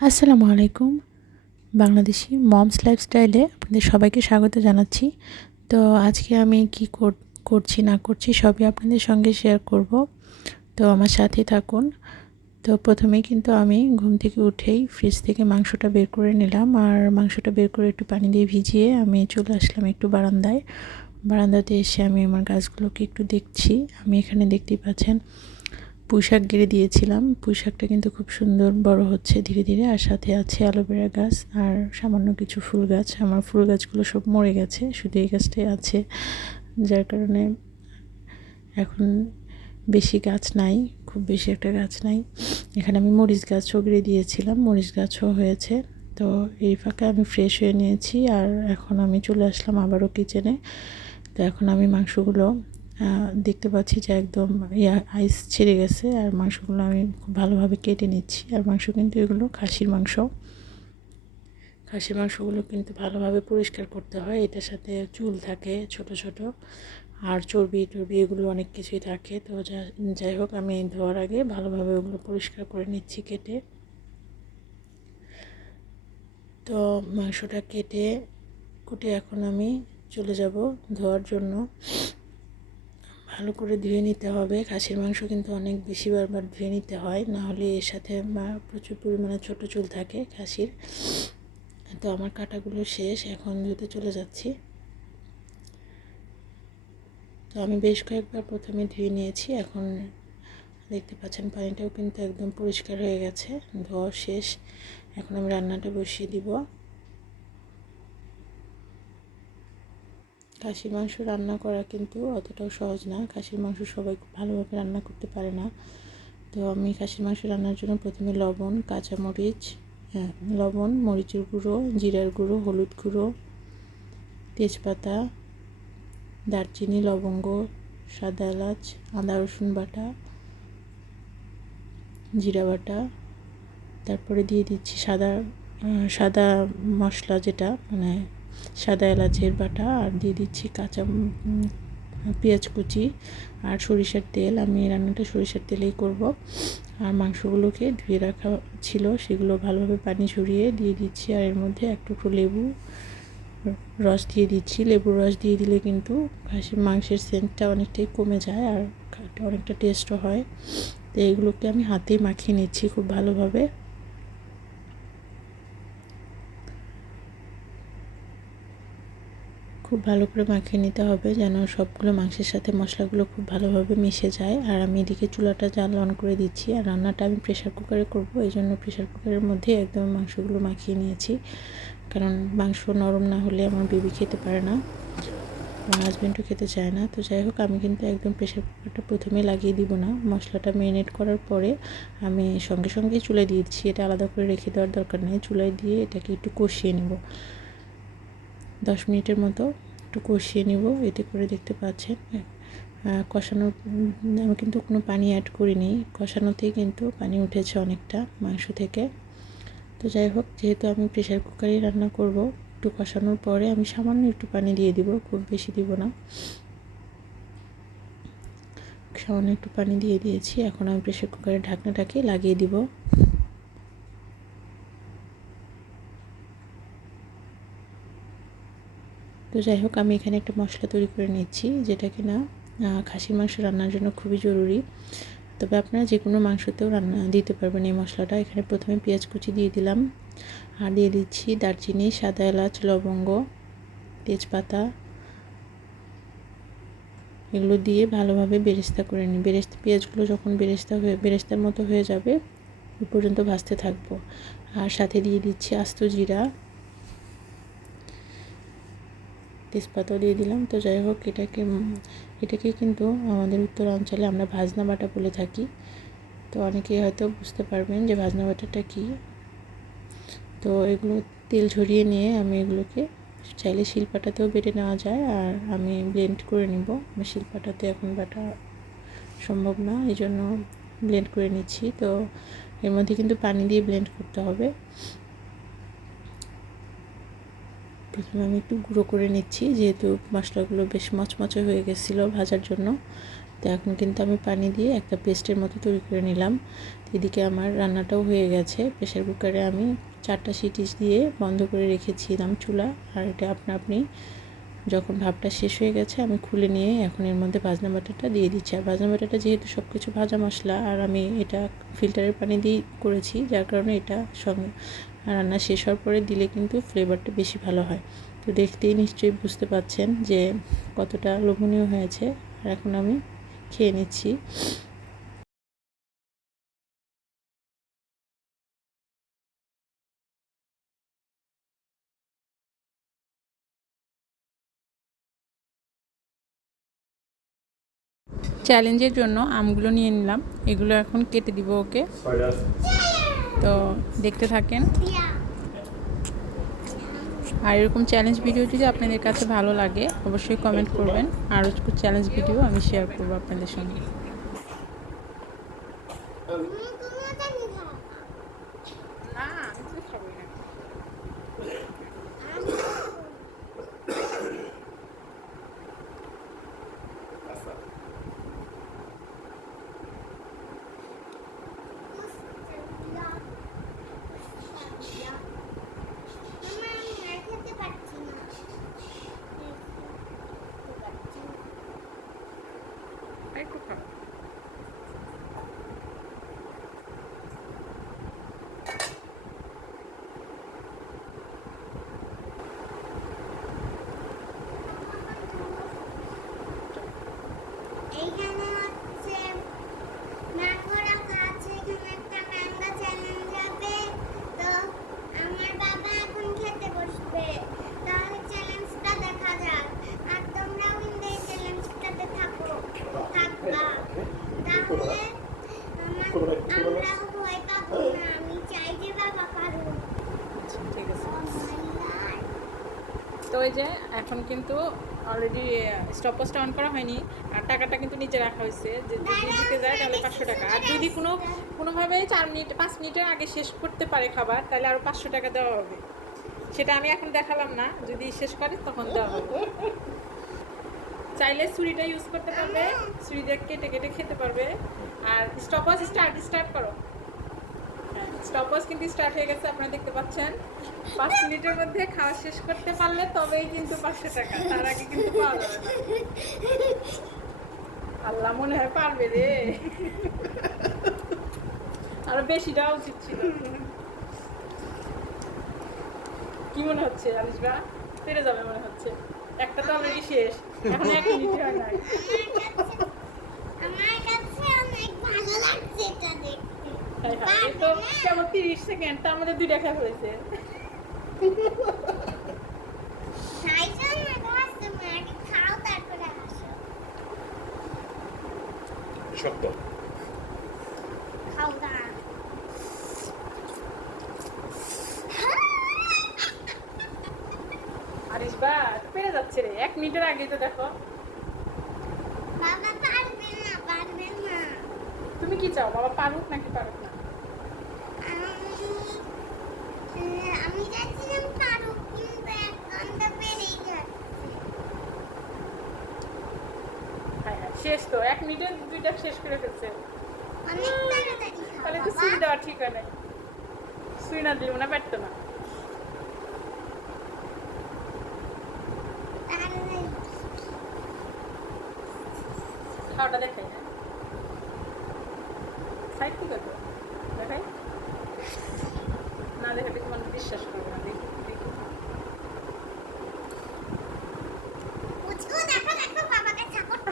আসসালামু আলাইকুম। বাংলাদেশি মমস লাইফস্টাইলে আপনাদের সবাইকে স্বাগত জানাচ্ছি। তো আজকে আমি কি করছি না করছি সবই আপনাদের সঙ্গে শেয়ার করব। তো আমার সাথে থাকুন। তো প্রথমেই কিন্তু আমি ঘুম থেকে উঠেই ফ্রিজ থেকে মাংসটা বের করে নিলাম, আর মাংসটা বের করে একটু পানি দিয়ে ভিজিয়ে আমি চলে আসলাম একটু বারান্দাতে এসে আমি আমার গাছগুলোকে একটু দেখছি। আমি এখানে দেখতেই পাচ্ছেন পুঁইশাক গেড়ে দিয়েছিলাম। পুঁইশাকটা কিন্তু খুব সুন্দর বড় হচ্ছে ধীরে ধীরে, আর সাথে আছে অ্যালোভেরা গাছ আর সামান্য কিছু ফুল গাছ। আমার ফুল গাছগুলো সব মরে গেছে, শুধু এই গাছটাই আছে, যার কারণে এখন বেশি গাছ নাই, খুব বেশি একটা গাছ নাই। এখানে আমি মরিচ গাছও গেড়ে দিয়েছিলাম, মরিচ গাছও হয়েছে। তো এই ফাঁকে আমি ফ্রেশ হয়ে নিয়েছি, আর এখন আমি চলে আসলাম আবারও কিচেনে। তো এখন আমি মাংসগুলো দেখতে পাচ্ছি যে একদম আইস ছেড়ে গেছে, আর মাংসগুলো আমি খুব ভালোভাবে কেটে নিচ্ছি। আর মাংস কিন্তু এগুলো খাসির মাংসগুলো কিন্তু ভালোভাবে পরিষ্কার করতে হয়। এটার সাথে চুল থাকে ছোট ছোট, আর চর্বি টর্বি এগুলো অনেক কিছুই থাকে। তো যাই হোক, আমি ধোয়ার আগে ভালোভাবে ওগুলো পরিষ্কার করে নিচ্ছি কেটে। তো মাংসটা কুটে এখন আমি চলে যাব ধোয়ার জন্য। ভালো করে ধুয়ে নিতে হবে। খাসির মাংস কিন্তু অনেক বেশি বারবার ধুয়ে নিতে হয়, না হলে এর সাথে প্রচুর পরিমাণে ছোট চুল থাকে খাসির। তো আমার কাটাগুলো শেষ, এখন ধুতে চলে যাচ্ছি। তো আমি বেশ কয়েকবার প্রথমে ধুয়ে নিয়েছি, এখন দেখতে পাচ্ছেন পানিটাও কিন্তু একদম পরিষ্কার হয়ে গেছে, ধোয়া শেষ। এখন আমি রান্নাটা বসিয়ে দিব। খাসির মাংস রান্না করা কিন্তু অতটাও সহজ না। খাসির মাংস সবাই খুব ভালোভাবে রান্না করতে পারে না। তো আমি খাসির মাংস রান্নার জন্য প্রথমে লবণ, কাঁচামরিচ, লবণ, মরিচের গুঁড়ো, জিরার গুঁড়ো, হলুদ গুঁড়ো, তেজপাতা, দারচিনি, লবঙ্গ, সাদা এলাচ, আদা রসুন বাটা, জিরা বাটা, তারপরে দিয়ে দিচ্ছি সাদা মশলা, যেটা মানে সাদা এলাচের বাটা, আর দিয়ে দিচ্ছি কাঁচা পেঁয়াজ কুচি আর সরিষার তেল। আমি রান্নাটা সরিষার তেলেই করব। আর মাংসগুলোকে ধুয়ে রাখা ছিল, সেগুলো ভালোভাবে পানি ঝরিয়ে দিয়ে দিচ্ছি, আর এর মধ্যে এক টুকরো লেবু রস দিয়ে দিচ্ছি। লেবুর রস দিয়ে দিলে কিন্তু খাসির মাংসের সেন্টটা অনেকটাই কমে যায়, আর অনেকটা টেস্টও হয়। তো এইগুলোকে আমি হাতেই মাখিয়ে নিচ্ছি খুব ভালোভাবে। খুব ভালো করে মাখিয়ে নিতে হবে, যেন সবগুলো মাংসের সাথে মশলাগুলো খুব ভালোভাবে মিশে যায়। আর আমি এদিকে চুলাটা জাল অন করে দিচ্ছি, আর রান্নাটা আমি প্রেশার কুকারে করব, এই জন্য প্রেশার কুকারের মধ্যে একদম মাংসগুলো মাখিয়ে নিয়েছি। কারণ মাংস নরম না হলে আমার বেবি খেতে পারে না, আমার হাজব্যান্ডও খেতে চায় না। তো যাই হোক, আমি কিন্তু একদম প্রেশার কুকারটা প্রথমে লাগিয়ে দিব না। মশলাটা ম্যারিনেট করার পরে আমি সঙ্গে সঙ্গেই চুলায় দিয়েছি, এটা আলাদা করে রেখে দেওয়ার দরকার নেই। চুলায় দিয়ে এটাকে একটু কষিয়ে নেব, 10 মিনিটের মতো একটু কষিয়ে নিব। এতে করে দেখতে পাচ্ছেন কষানো, আমি কিন্তু কোনো পানি অ্যাড করিনি, কষানোতেই কিন্তু পানি উঠেছে অনেকটা মাংস থেকে। তো যাই হোক, যেহেতু আমি প্রেশার কুকারেই রান্না করব, একটু কষানোর পরে আমি সামান্য একটু পানি দিয়ে দিব, খুব বেশি দিব না, সামান্য একটু পানি দিয়ে দিয়েছি। এখন আমি প্রেশার কুকারের ঢাকনাটাকে লাগিয়ে দিব। তো যাই হোক, আমি এখানে একটা মশলা তৈরি করে নিচ্ছি, যেটা কিনা খাসির মাংস রান্নার জন্য খুবই জরুরি। তবে আপনারা যে কোনো মাংসতেও রান্না দিতে পারবেন এই মশলাটা। এখানে প্রথমে পেঁয়াজ কুচি দিয়ে দিলাম, আর দিয়ে দিচ্ছি দারচিনি, সাদা এলাচ, লবঙ্গ, তেজপাতা, এগুলো দিয়ে ভালোভাবে বেরেস্তা করে নিই। পেঁয়াজগুলো যখন বেরেস্তার মতো হয়ে যাবে ওই পর্যন্ত ভাজতে থাকবো। আর সাথে দিয়ে দিচ্ছি আস্ত জিরা, তেজপাতাও দিয়ে দিলাম। তো যাই হোক, এটাকে কিন্তু আমাদের উত্তরাঞ্চলে আমরা ভাজনা বাটা বলে থাকি। তো অনেকেই হয়তো বুঝতে পারবেন যে ভাজনা বাটাটা কী। তো এগুলো তেল ঝরিয়ে নিয়ে আমি এগুলোকে চাইলে শিলপাটাতেও বেটে নেওয়া যায়, আর আমি ব্লেন্ড করে নিব। শিলপাটাতে এখন বাটা সম্ভব না, এই জন্য ব্লেন্ড করে নিচ্ছি। তো এর মধ্যে কিন্তু পানি দিয়ে ব্লেন্ড করতে হবে। প্রথমে আমি একটু গুঁড়ো করে নিচ্ছি, যেহেতু মশলাগুলো বেশ মচমচে হয়ে গেছিলো ভাজার জন্য। তো এখন কিন্তু আমি পানি দিয়ে একটা পেস্টের মতো তৈরি করে নিলাম। এদিকে আমার রান্নাটাও হয়ে গেছে। প্রেশার কুকারে আমি 4টা সিটি দিয়ে বন্ধ করে রেখেছিলাম চুলা। আর এটা আপনি যখন ভাপটা শেষ হয়ে গেছে আমি খুলে নিয়ে এখন এর মধ্যে ভাজনা বাটাটা দিয়ে দিচ্ছি। আর ভাজনা বাটাটা যেহেতু সব কিছু ভাজা মশলা, আর আমি এটা ফিল্টারের পানি দিয়ে করেছি, যার কারণে এটা সঙ্গে রান্না শেষ হওয়ার পরে দিলে কিন্তু ফ্লেভারটা বেশি ভালো হয়। তো দেখতেই নিশ্চয়ই বুঝতে পাচ্ছেন যে কতটা লোভনীয় হয়েছে। আর এখন আমি খেয়ে নিচ্ছি। চ্যালেঞ্জের জন্য আমগুলো নিয়ে নিলাম, এগুলো এখন কেটে দিব ওকে। তো দেখতে থাকেন। আর এরকম চ্যালেঞ্জ ভিডিও যদি আপনাদের কাছে ভালো লাগে অবশ্যই কমেন্ট করবেন, আরও চ্যালেঞ্জ ভিডিও আমি শেয়ার করবো আপনাদের সঙ্গে। এইখানে হচ্ছে ম্যাঙ্গো রাখা আছে, এখানে একটা ম্যাঙ্গো চ্যালেঞ্জ হবে। তো আমার বাবা এখন খেতে বসবে, তাহলে চ্যালেঞ্জটা দেখা যাক। আর তোমরাও কিন্তু এই চ্যালেঞ্জটাতে থাকবা, তাহলে আমরাও ভয় পাবো না। আমি চাই যে বাবা পারুক। ঠিক আছে। তো এই যে এখন কিন্তু অলরেডি স্টপওয়াচটা অন করা হয়নি, আর টাকাটা কিন্তু নিচে রাখা হয়েছে যে যদি দিতে যায় তাহলে 500 টাকা। আর যদি কোনোভাবে 4 মিনিট 5 মিনিটের আগে শেষ করতে পারে খাবার, তাহলে আরও 500 টাকা দেওয়া হবে। সেটা আমি এখন দেখালাম না, যদি শেষ করে তখন দেওয়া হবে। চাইলে ছুরিটা ইউজ করতে পারবে, ছুরি দিয়ে কেটে কেটে খেতে পারবে। আর স্টপওয়াচ স্টার্ট করো। স্টপওয়াচ কিন্তু স্টার্ট হয়ে গেছে, আপনারা দেখতে পাচ্ছেন। 5 মিনিটের মধ্যে খাওয়া শেষ করতে পারলে তবেই কিন্তু 500 টাকা, তার আগে কিন্তু পাওয়া যাবে না। আল্লাহ, মনে হয় পারবে রে। আরো বেশি দেওয়া উচিত ছিল। কি মনে হচ্ছে আলিশবা? পেরে যাবে মনে হচ্ছে। একটা তো অলরেডি শেষ, এখন 1 মিনিট হয় নাই। আমার কাছে অনেক ভালো লাগছে এটা দেখতে। এই তো কেবল 30 সেকেন্ড, তার মধ্যে 2টা খেয়ে ফেলেছে। শক্ত আরিশবা পেরে যাচ্ছে রে, 1 মিনিটের আগে তো দেখো। বাবা পারবে না, পারবে না। তুমি কি চাও, বাবা পারুক নাকি পারুক না? আমি চাইছিলাম পারুক, কিন্তু এখন তো পেরেই যাচ্ছে। হ্যাঁ হ্যাঁ, শেষ তো 1 মিনিটে 2টা শেষ করে ফেলছে। অনেক তাড়াতাড়ি তাহলে তো সুই দেওয়া ঠিক হয় নাই। সুই না দিলে না পারতো না। খাওয়াটা দেখাই না, সাইড থেকে তো দেখাই না, দেখালে তোমার বিশ্বাস করবে না। দেখি দেখি,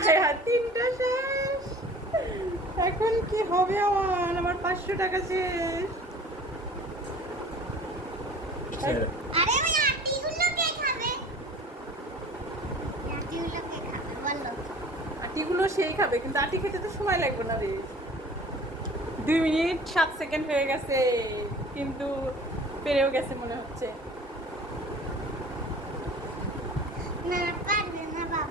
হ্যাঁ হ্যাঁ, 3টা শেষ। এখন কি হবে আমার 500 টাকা শেষ। আরে ওই আটিগুলো কে খাবে? আটিগুলো কে খাবে বলো? আটিগুলো সেই খাবে, কিন্তু আটি খেতে তো সময় লাগবে না রে। 2 মিনিট 7 সেকেন্ড হয়ে গেছে, কিন্তু পেরেও গেছে মনে হচ্ছে। না পারবে না বাবা,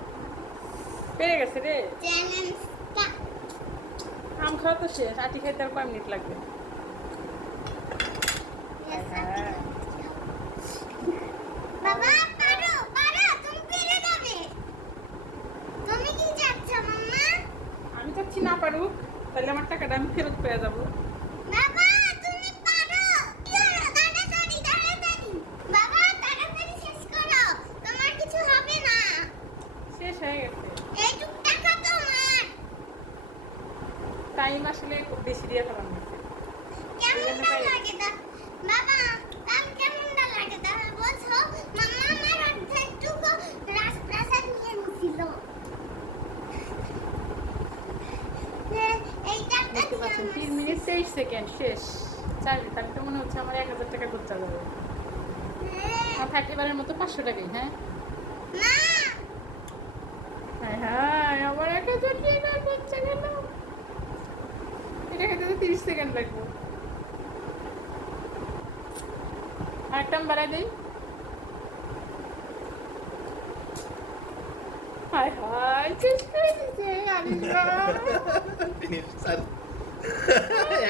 পেরে গেছে রে। চ্যালেঞ্জটা আম খাওয়া তো শেষ, আটি খেতে আর কয় মিনিট লাগবে? বাবা পারো পারো, তুমি পেরে যাবে। তুমি কি চাচ্ছ মাম্মা? আমি ফেরত পেয়ে যাবো। বাবা তুমি পারো, তাড়াতাড়ি তাড়াতাড়ি বাবা, তাড়াতাড়ি শেষ করো, তোমার কিছু হবে না। শেষ হয়ে গেছে। এইটুক টাকা তোমার। টাইম আসলে খুব বেশি দিয়ে ফেলাম হয়েছে। কেমনটা লাগে বাবা, কাল কেমনটা লাগে তাহলে বোঝো। মাম্মা আমার অর্ধেকটুকু রাজপ্রাসাদ নিয়ে নিছিল। এই টাকা দেখতে পাচ্ছেন 3 মিনিট 23 সেকেন্ড শেষ। 4 মিনিট। আমি তো মনে হচ্ছে আমার 1000 টাকা খরচা যাবে। আমার থাকতে এবারের মতো 500 টাকাই। হ্যাঁ না হায় হায়, আমার 1000 টাকা খরচা গেল। এটা খেতে তো 30 সেকেন্ড লাগবে। আরেকটা আমি বাড়াই দিই। হায় হায়, শেষ করে দিচ্ছে আলিশা।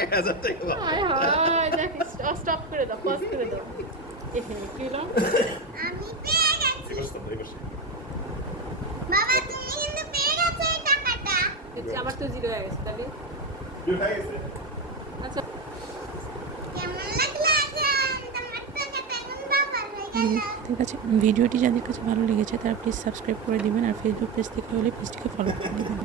এক হাজার টাকা পাবো। হায় হায়, দেখ স্টপ করে দাও, পজ করে দাও। কি হলো? আমি পেয়ে গেছি। এবার stop, এবার stop। বাবা তুমি কিন্তু পেয়ে গেছো এই টাকাটা। আবার তো জিরো হয়ে গেছে তাহলে। দুই হয়ে গেছে। আচ্ছা কেমন লাগলো আজান? তোমার টাকাটা এখন বাবার হয়ে গেল। ভিডিওটি যাদের কাছে ভালো লেগেছে তারা প্লিজ সাবস্ক্রাইব করে দিবেন, আর ফেসবুক পেজ থেকে হলে পেজটিকে ফলো করে দিবেন।